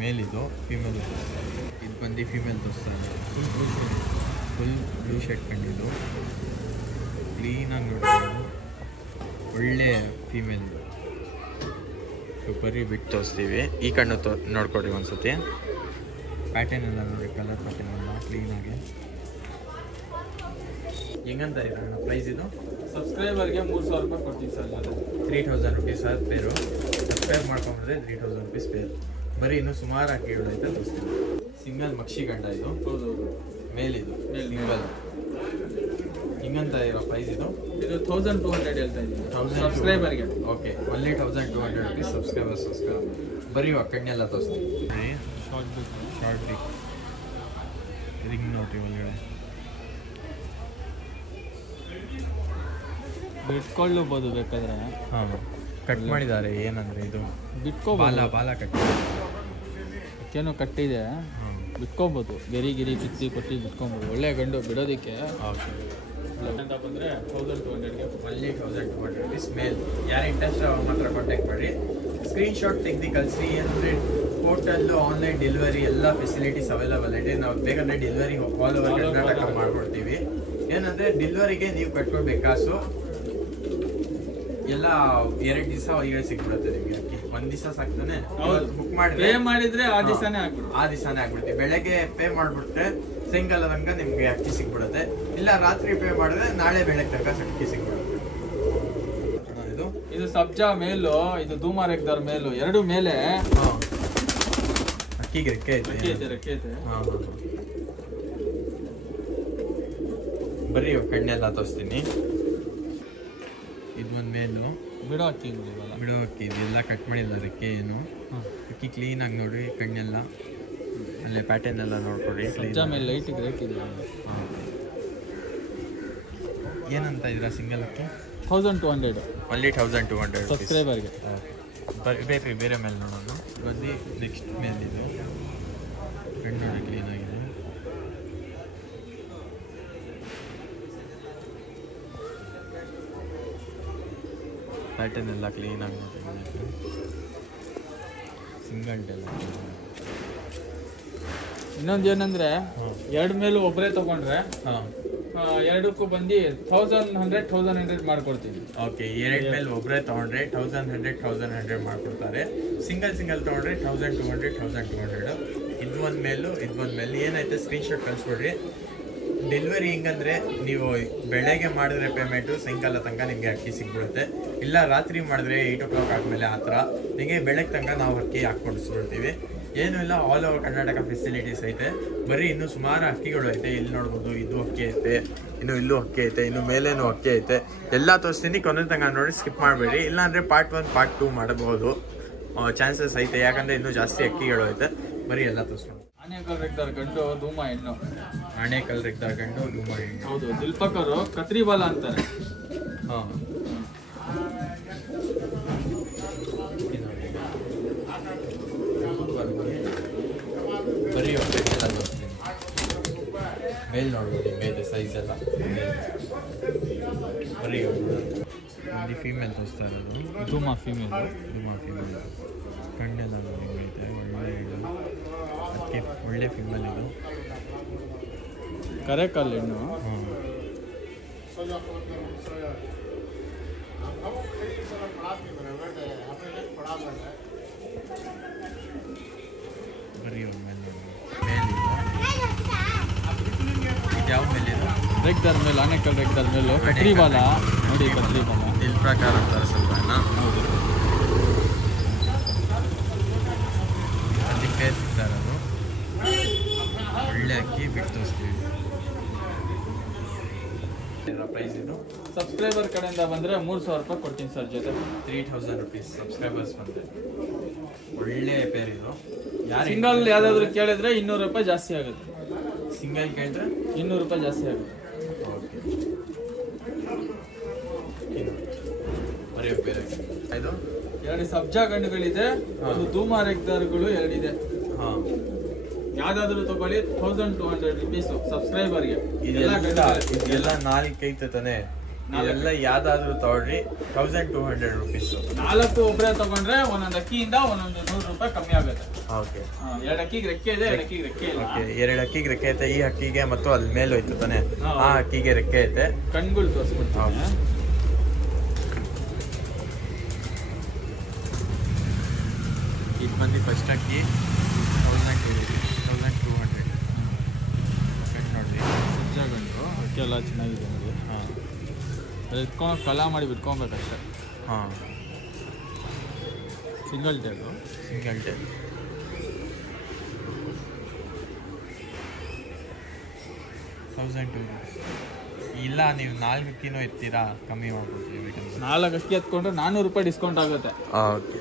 ಮೇಲಿದು ಫೀಮೇಲ್. ಇದು ಬಂದು ಫೀಮೇಲ್ ತೋರಿಸ್ತಾರೆ. ಫುಲ್ ಬ್ಲೂ ಶರ್ಟ್ ಕಂಡಿದ್ದು ಕ್ಲೀನಾಗಿ ನೋಡ್ಬೋದು, ಒಳ್ಳೆ ಫೀಮೇಲ್. ಬರೀ ಬಿಟ್ಟು ತೋರಿಸ್ತೀವಿ. ಈ ಕಣ್ಣು ನೋಡ್ಕೊಡ್ರಿ ಒಂದ್ಸತಿ. ಪ್ಯಾಟರ್ನ್ ಎಲ್ಲ ನೋಡಿ, ಕಲರ್ ಪ್ಯಾಟರ್ನ್ ಎಲ್ಲ ಕ್ಲೀನಾಗಿ. ಹೆಂಗಂತ ಇರೋಣ ಪ್ರೈಸ್? ಇದು ಸಬ್ಸ್ಕ್ರೈಬರ್ಗೆ 3,000 ರೂಪಾಯಿ ಕೊಡ್ತೀನಿ ಸರ್. 3,000 ರುಪೀಸ್ ಸರ್ ಪೇರು. ಸಬ್ಸ್ಕ್ರೈಬ್ ಮಾಡ್ಕೊಂಡ್ರೆ 3,000 ರುಪೀಸ್ ಪೇರು. ಬರೀ ಇನ್ನೂ ಸುಮಾರು ಅಕ್ಕಿಗಳು ಐತೆ ತೋರಿಸ್ತೀನಿ. ಸಿಂಗಲ್ ಮಕ್ಷಿ ಗಂಡ ಇದು. ಹೌದು, ಮೇಲಿದು ಸಿಂಗಲ್. ಹಿಂಗಂತ ಇರೋ ಪ್ರೈಸ್ ಇದು? ಇದು 1,200 ಹೇಳ್ತಾ ಇದ್ದೀನಿ ಸಬ್ಸ್ಕ್ರೈಬರ್ಗೆ. ಓಕೆ, ಒನ್ಲಿ 1,200 ರುಪೀಸ್ ಸಬ್ಸ್ಕ್ರೈಬರ್ಸ್ಗೋಸ್ಕರ. ಬರೀ ಕಣ್ಣೆಲ್ಲ ತೋರಿಸ್ತೀನಿ. ಶಾರ್ಟ್ ಬಿಗ್ ರಿಂಗ್ ನೋಡ್ರಿ ಒಳಗಡೆ. ಬಿಟ್ಕೊಳ್ಳಬಹುದು ಬೇಕಾದ್ರೆ. ಹಾಂ, ಕಟ್ ಮಾಡಿದ್ದಾರೆ. ಏನಂದರೆ ಇದು ಬಾಲ ಕಟ್ ಏನೋ ಕಟ್ಟಿದೆ, ಬಿಟ್ಕೊಬೋದು. ಗಿರಿ ಕಿತ್ತಿ ಕೊಟ್ಟು ಬಿಟ್ಕೊಬೋದು. ಒಳ್ಳೆ ಗಂಡು ಬಿಡೋದಕ್ಕೆ. ಓಕೆ, ಅಂತ ಬಂದರೆ 1,200ಗೆ ಒನ್ಲಿ 1,200 ರುಪೀಸ್ ಮೇಲ್. ಯಾರು ಇಂಟ್ರೆಸ್ಟ್ ಅವ್ರ ಮಾತ್ರ ಕಾಂಟ್ಯಾಕ್ಟ್ ಮಾಡಿ. ಸ್ಕ್ರೀನ್ಶಾಟ್ ತೆಗ್ದು ಕಳಿಸಿ. ಏನಂದರೆ ಹೋಟೆಲ್ಲು, ಆನ್ಲೈನ್ ಡೆಲಿವರಿ ಎಲ್ಲ ಫೆಸಿಲಿಟೀಸ್ ಅವೈಲೇಬಲ್ ಇದೆ. ನಾವು ಬೇಗನೆ ಡೆಲಿವರಿ ಆಲ್ ಓವರ್ ಕರ್ನಾಟಕ ಮಾಡ್ಕೊಡ್ತೀವಿ. ಏನಂದರೆ ಡೆಲಿವರಿಗೆ ನೀವು ಕಟ್ಕೊಳ್ಬೇಕು ಕಾಸು. ಎಲ್ಲ 2 ದಿವಸ ಒಳಗಡೆ ಸಿಕ್ಬಿಡುತ್ತೆ ನಿಮಗೆ ಅಕ್ಕಿ. 1 ದಿವಸ ಸಾಕ್ತಾನೆ. ಬುಕ್ ಮಾಡಿದ್ರೆ ಆ ದಿವಸನೇ ಆಗ್ಬಿಡುತ್ತೆ. ಬೆಳಗ್ಗೆ ಪೇ ಮಾಡಿಬಿಟ್ರೆ ಸಾಯಂಕಾಲ ತನಕ ನಿಮಗೆ ಅಕ್ಕಿ ಸಿಕ್ಬಿಡುತ್ತೆ. ಇಲ್ಲ ರಾತ್ರಿ ಪೇ ಮಾಡಿದ್ರೆ ನಾಳೆ ಬೆಳಗ್ಗೆ ತನಕ ಅಕ್ಕಿ ಸಿಕ್ಬಿಡುತ್ತೆ. ಇದು ಸಬ್ಜಾ ಮೇಲು, ಇದು ಧೂಮಾರೆಕ್ದಾರ್ ಮೇಲು, 2 ಮೇಲೆ. ಅಕ್ಕಿಗೆ ರೆಕ್ಕೆ ಐತೆ. ಬರೀ ಕಣ್ಣೆಲ್ಲ ತೋರಿಸ್ತೀನಿ. ಇದು ಒಂದು ಮೇಲು. ಬಿಡೋ ಅಕ್ಕಿ ಇದೆಲ್ಲ ಕಟ್ ಮಾಡಿಲ್ಲ ರೆಕ್ಕೆ ಏನು. ಅಕ್ಕಿ ಕ್ಲೀನಾಗಿ ನೋಡ್ರಿ, ಕಣ್ಣೆಲ್ಲ ಒಳ್ಳೆ ಪ್ಯಾಟರ್ನ್ ಎಲ್ಲ ನೋಡ್ಕೊಡಿ. ಸಜ್ಜಾ ಮೇಲೆ ಲೈಟಿಗೆ ರೇಟ್ ಇದೆ. ಏನಂತ ಇದ್ದೀರಾ ಸಿಂಗಲ್ ಅಕ್ಕಿ? 1200 ಒನ್ಲಿ 1200 ಸಬ್ಸ್ಕ್ರೈಬರ್ಗೆ. ಬೇರೆ ಬೇರೆ ಮೇಲೆ ನೋಡೋಣ. ಬಂದು ನೆಕ್ಸ್ಟ್ ಮೇಲೆ ಇದು ಫ್ರೆಂಡ್ ನೋಡಿ ಕ್ಲೀನಾಗಿದೆ. ಪ್ಯಾಟರ್ನ್ ಎಲ್ಲ ಕ್ಲೀನಾಗಿ ನೋಡಿ. ಸಿಂಗಲ್ ಡೇಲ್ ಇನ್ನೊಂದು ಏನಂದರೆ ಎರಡು ಮೇಲೂ ಒಬ್ಬರೇ ತೊಗೊಂಡ್ರೆ ಎರಡಕ್ಕೂ ಬಂದು 1100 ಮಾಡ್ಕೊಡ್ತೀನಿ. ಓಕೆ, ಎರಡು ಮೇಲೆ ಒಬ್ಬರೇ ತೊಗೊಂಡ್ರೆ 1100 ಮಾಡ್ಕೊಡ್ತಾರೆ. ಸಿಂಗಲ್ ತೊಗೊಂಡ್ರೆ 1200 ಇದು ಒಂದು ಮೇಲು ಏನೈತೆ ಸ್ಕ್ರೀನ್ಶಾಟ್ ಕಳಿಸ್ಬಿಡ್ರಿ. ಡೆಲಿವರಿ ಹಿಂಗಂದರೆ ನೀವು ಬೆಳಗ್ಗೆ ಮಾಡಿದ್ರೆ ಪೇಮೆಂಟು ಸಾಯಂಕಾಲ ತನಕ ನಿಮಗೆ ಅಕ್ಕಿ ಸಿಗ್ಬಿಡುತ್ತೆ. ಇಲ್ಲ ರಾತ್ರಿ ಮಾಡಿದ್ರೆ 8 o'clock ಆದಮೇಲೆ ಆ ಥರ ನಿಮಗೆ ಬೆಳಗ್ಗೆ ತನಕ ನಾವು ಅಕ್ಕಿ ಹಾಕ್ಕೊಡಿಸ್ಬಿಡ್ತೀವಿ. ಏನೂ ಇಲ್ಲ, ಆಲ್ ಓವರ್ ಕರ್ನಾಟಕ ಫೆಸಿಲಿಟೀಸ್ ಐತೆ. ಬರೀ ಇನ್ನೂ ಸುಮಾರು ಅಕ್ಕಿಗಳು ಐತೆ. ಇಲ್ಲಿ ನೋಡ್ಬೋದು, ಇದು ಅಕ್ಕಿ ಐತೆ, ಇಲ್ಲೂ ಅಕ್ಕಿ ಐತೆ, ಇನ್ನು ಮೇಲೇನು ಅಕ್ಕಿ ಐತೆ. ಎಲ್ಲ ತೋರಿಸ್ತೀನಿ, ಕೊನೆ ತನಕ ನೋಡಿ ಸ್ಕಿಪ್ ಮಾಡಬೇಡಿ. ಇಲ್ಲಾಂದರೆ ಪಾರ್ಟ್ 1 ಪಾರ್ಟ್ 2 ಮಾಡಬಹುದು, ಚಾನ್ಸಸ್ ಐತೆ. ಯಾಕಂದರೆ ಇನ್ನೂ ಜಾಸ್ತಿ ಅಕ್ಕಿಗಳು ಐತೆ. ಬರೀ ಎಲ್ಲ ತೋರಿಸ್ಕೊಂಡು. ಆನೇಕಲ್ ರೆಗ್ದಾರ್ ಗಂಡು ಧೂಮ ಹೆಣ್ಣು. ಆನೇಕಲ್ ರೆಗ್ದಾರ್ ಗಂಡು ಧೂಮ ಹೆಣ್ಣು. ಹೌದು, ದಿಲ್ಪಕರು ಕತ್ರಿಬಾಲ ಅಂತಾರೆ. ಹಾಂ, ಬರೀ ಒಬ್ಬರಿಗೆಲ್ಲ ತೋರಿಸ್ತೀನಿ. ಮೇಲ್ ನೋಡ್ಬೋದು, ಮೇಲೆ ಸೈಜ್ ಎಲ್ಲ ಬರೀ ಇಲ್ಲಿ ಫೀಮೇಲ್ ತೋರಿಸ್ತಾ ಇರೋದು. ಧೂಮ ಫೀಮೇಲ್. ಕಣ್ಣೆಲ್ಲ ನೋಡಿ ಐತೆ, ಒಳ್ಳೆ ಅದಕ್ಕೆ ಒಳ್ಳೆ ಫೀಮೇಲ್ ಇದು. ಕರೆಕಲ್ ಹೆಣ್ಣು. ಹಾಂ, ಬರೀ ಮೇಲೆ ಯಾವ ಮೇಲೆ ಇದು? ರೆಗ್ದಾರ್ ಮೇಲೆ, ಆನೇಕಲ್ ರೆಗ್ದಾರ್ ಮೇಲು ಕತ್ರಿಬಾಲ ನೋಡಿ. ಕತ್ರಿಬಾಲ ಇಲ್ಲಿ ಪ್ರಕಾರ ಅಂತಾರೆ ಸ್ವಲ್ಪ. ಹೌದು, ಅಲ್ಲಿ ಪೇರ್ ಸಿಗ್ತಾ ಇರೋದು. ಒಳ್ಳೆ ಅಕ್ಕಿ ಬಿಟ್ಟು ತೋರಿಸ್ತೀವಿ. ಪ್ರೈಸ್ ಇದು ಸಬ್ಸ್ಕ್ರೈಬರ್ ಕಡೆಯಿಂದ ಬಂದರೆ 3000 ರೂಪಾಯಿ ಕೊಡ್ತೀನಿ ಸರ್. ಜೊತೆ 3000 rupees ಸಬ್ಸ್ಕ್ರೈಬರ್ಸ್ ಬಂದರೆ. ಒಳ್ಳೆ ಪೇರ್ ಇದು. ಯಾರು ಸಿಂಗಲ್ ಯಾವುದಾದ್ರೂ ಕೇಳಿದ್ರೆ 200 ರೂಪಾಯಿ ಜಾಸ್ತಿ ಆಗುತ್ತೆ. ಸಿಂಗಲ್ ಕೇಳಿದ್ರೆ 200 ರೂಪಾಯಿ ಜಾಸ್ತಿ ಆಗುತ್ತೆ. ಓಕೆ, ಬರೀ ಬೇರೆ ಇದು 2 ಸಬ್ಜಾ ಗಂಡುಗಳಿದೆ, ಒಂದು ಧೂಮ ರೆಗ್ದಾರ್ಗಳು 2 ಇದೆ. ಹಾಂ, ಯಾವ್ದಾದ್ರು ತಗೊಳ್ಳಿ 1200 rupees ಸಬ್ಸ್ಕ್ರೈಬರ್ಗೆ. ಇದೆಲ್ಲ 4 ಐತೆ ತಾನೆ. ಇದೆಲ್ಲ ಯಾವ್ದಾದ್ರು ತಗೊಳ್ರಿ 1200 rupees. 4 ಒಬ್ಬರೇ ತಗೊಂಡ್ರೆ ಒಂದೊಂದು ಅಕ್ಕಿಯಿಂದ ಒಂದೊಂದು 100 ರೂಪಾಯಿ ಕಮ್ಮಿ ಆಗುತ್ತೆ. ಓಕೆ, 2 ಅಕ್ಕಿಗೆ ರೆಕ್ಕೆ ಇದೆ, 2 ಅಕ್ಕಿಗೆ ರೆಕ್ಕೆ ಇಲ್ಲ. ಓಕೆ, 2 ಅಕ್ಕಿಗೆ ರೆಕ್ಕೆ ಐತೆ. ಈ ಅಕ್ಕಿಗೆ ಮತ್ತು ಅಲ್ಲಿ ಮೇಲೆ ಹೋಯ್ತು ತಾನೆ, ಹಾ. ಆ ಅಕ್ಕಿಗೆ ರೆಕ್ಕೆ ಐತೆ. ಕಣ್ಗಳು ತೋರಿಸ್ಬಿಡ್ತೀನಿ. ಇದು ಬಂದು ಫಸ್ಟ್ ಅಕ್ಕಿ 1200 ಕಣ್ಣು ನೋಡ್ರಿ. ಸಜ್ಜಾ ಗಂಡು ಅಕ್ಕಿ ಎಲ್ಲ ಚೆನ್ನಾಗಿದೆ ನೋಡಿ. ಹಾಂ, ಎತ್ಕೊಂಡು ಕಲಾ ಮಾಡಿ ಬಿಟ್ಕೊಬೇಕಷ್ಟೆ. ಹಾಂ, ಸಿಂಗಲ್ ಟೇಲು. Single tail. ಇಲ್ಲ, ನೀವು 4 ಅಕ್ಕಿನೂ ಎತ್ತೀರಾ, ಕಮ್ಮಿ ಮಾಡ್ಕೊಡ್ತೀವಿ. 4 ಅಕ್ಕಿ ಎತ್ಕೊಂಡ್ರೆ 400 ರೂಪಾಯಿ ಡಿಸ್ಕೌಂಟ್ ಆಗುತ್ತೆ. ಓಕೆ,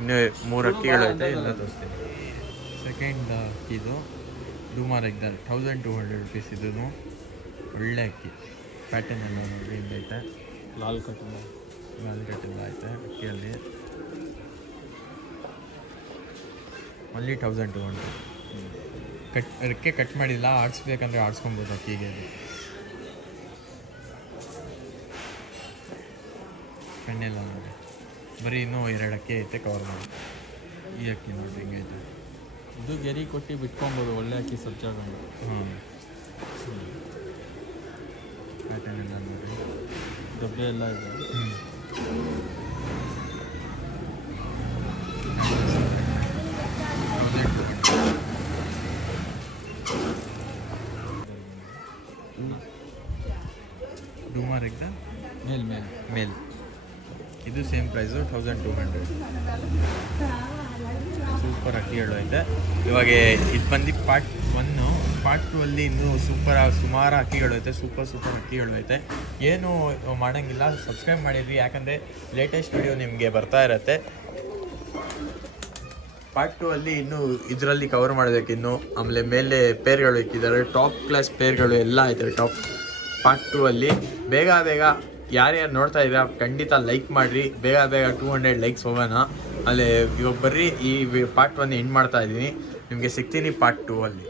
ಇನ್ನು 3 ಅಕ್ಕಿಗಳು ಐತೆ, ಎಲ್ಲ ತೋರಿಸ್ತೀನಿ. ಸೆಕೆಂಡ್ ಅಕ್ಕಿದು ಧೂಮ ರೆಗ್ದಾರ್ 1200 rupees. ಇದೂ ಒಳ್ಳೆ ಅಕ್ಕಿ. ಪ್ಯಾಟರ್ನ್ ಎಲ್ಲ ನೋಡ್ರಿ ಹಿಂಗೈತೆ. ಲಾಲ್ ಕಟ್ ಎಲ್ಲ ಐತೆ ಅಕ್ಕಿಯಲ್ಲಿ. ಒನ್ಲಿ 1200. ರೆಕ್ಕೆ ಕಟ್ ಮಾಡಿಲ್ಲ, ಆಡಿಸ್ಬೇಕಂದ್ರೆ ಆಡಿಸ್ಕೊಬೋದು ಅಕ್ಕಿಗೆ. ಕಣ್ಣೆಲ್ಲ ನೋಡಿ, ಬರೀ ಇನ್ನೂ 2 ಅಕ್ಕಿ ಐತೆ ಕವರ್ ಮಾಡಿ. ಈ ಅಕ್ಕಿ ನೋಡಿ ಹಿಂಗೈತೆ. ಇದು ಗೆರಿ ಕೊಟ್ಟು ಬಿಟ್ಕೊಬೋದು, ಒಳ್ಳೆ ಅಕ್ಕಿ ಸಬ್ಜಾ ಗಂಡು. ಹಾಂ, ಪ್ಯಾಟರ್ನ್ ಎಲ್ಲ ನೋಡಿ, ಡಬ್ಬೆ ಎಲ್ಲ ಇದೆ. ಧೂಮ ರೆಗ್ದಾರ್ ಮೇಲ್ ಇದು ಸೇಮ್ ಪ್ರೈಸು 1200. ಸೂಪರ್ ಅಕ್ಕಿಗಳು ಐತೆ. ಇವಾಗ ಇದು ಬಂದು ಪಾರ್ಟ್ 1. ಪಾರ್ಟ್ 2 ಅಲ್ಲಿ ಇನ್ನೂ ಸುಮಾರು ಅಕ್ಕಿಗಳು ಐತೆ. ಸೂಪರ್ ಅಕ್ಕಿಗಳು ಐತೆ. ಏನು ಮಾಡೋಂಗಿಲ್ಲ, ಸಬ್ಸ್ಕ್ರೈಬ್ ಮಾಡಿದ್ರಿ. ಯಾಕಂದರೆ ಲೇಟೆಸ್ಟ್ ವಿಡಿಯೋ ನಿಮಗೆ ಬರ್ತಾ ಇರತ್ತೆ. ಪಾರ್ಟ್ 2 ಅಲ್ಲಿ ಇನ್ನು ಇದರಲ್ಲಿ ಕವರ್ ಮಾಡಬೇಕು ಇನ್ನು. ಆಮೇಲೆ ಮೇಲೆ ಪೇರ್ಗಳು ಇಕ್ಕಿದ್ದಾರೆ, ಟಾಪ್ ಕ್ಲಾಸ್ ಪೇರ್ಗಳು ಎಲ್ಲ ಐತೆ ಟಾಪ್. ಪಾರ್ಟ್ 2 ಅಲ್ಲಿ ಬೇಗ ಯಾರ್ಯಾರು ನೋಡ್ತಾ ಇದ್ದೀರಾ ಖಂಡಿತ ಲೈಕ್ ಮಾಡಿರಿ, ಬೇಗ 200 ಲೈಕ್ಸ್ ಹೋಗೋಣ. ಆಮೇಲೆ ಇವಾಗ ಬರ್ರಿ ಈ ಪಾರ್ಟ್ 1 ಎಂಡ್ ಮಾಡ್ತಾ ಇದ್ದೀನಿ, ನಿಮಗೆ ಸಿಗ್ತೀನಿ ಪಾರ್ಟ್ 2 ಅಲ್ಲಿ.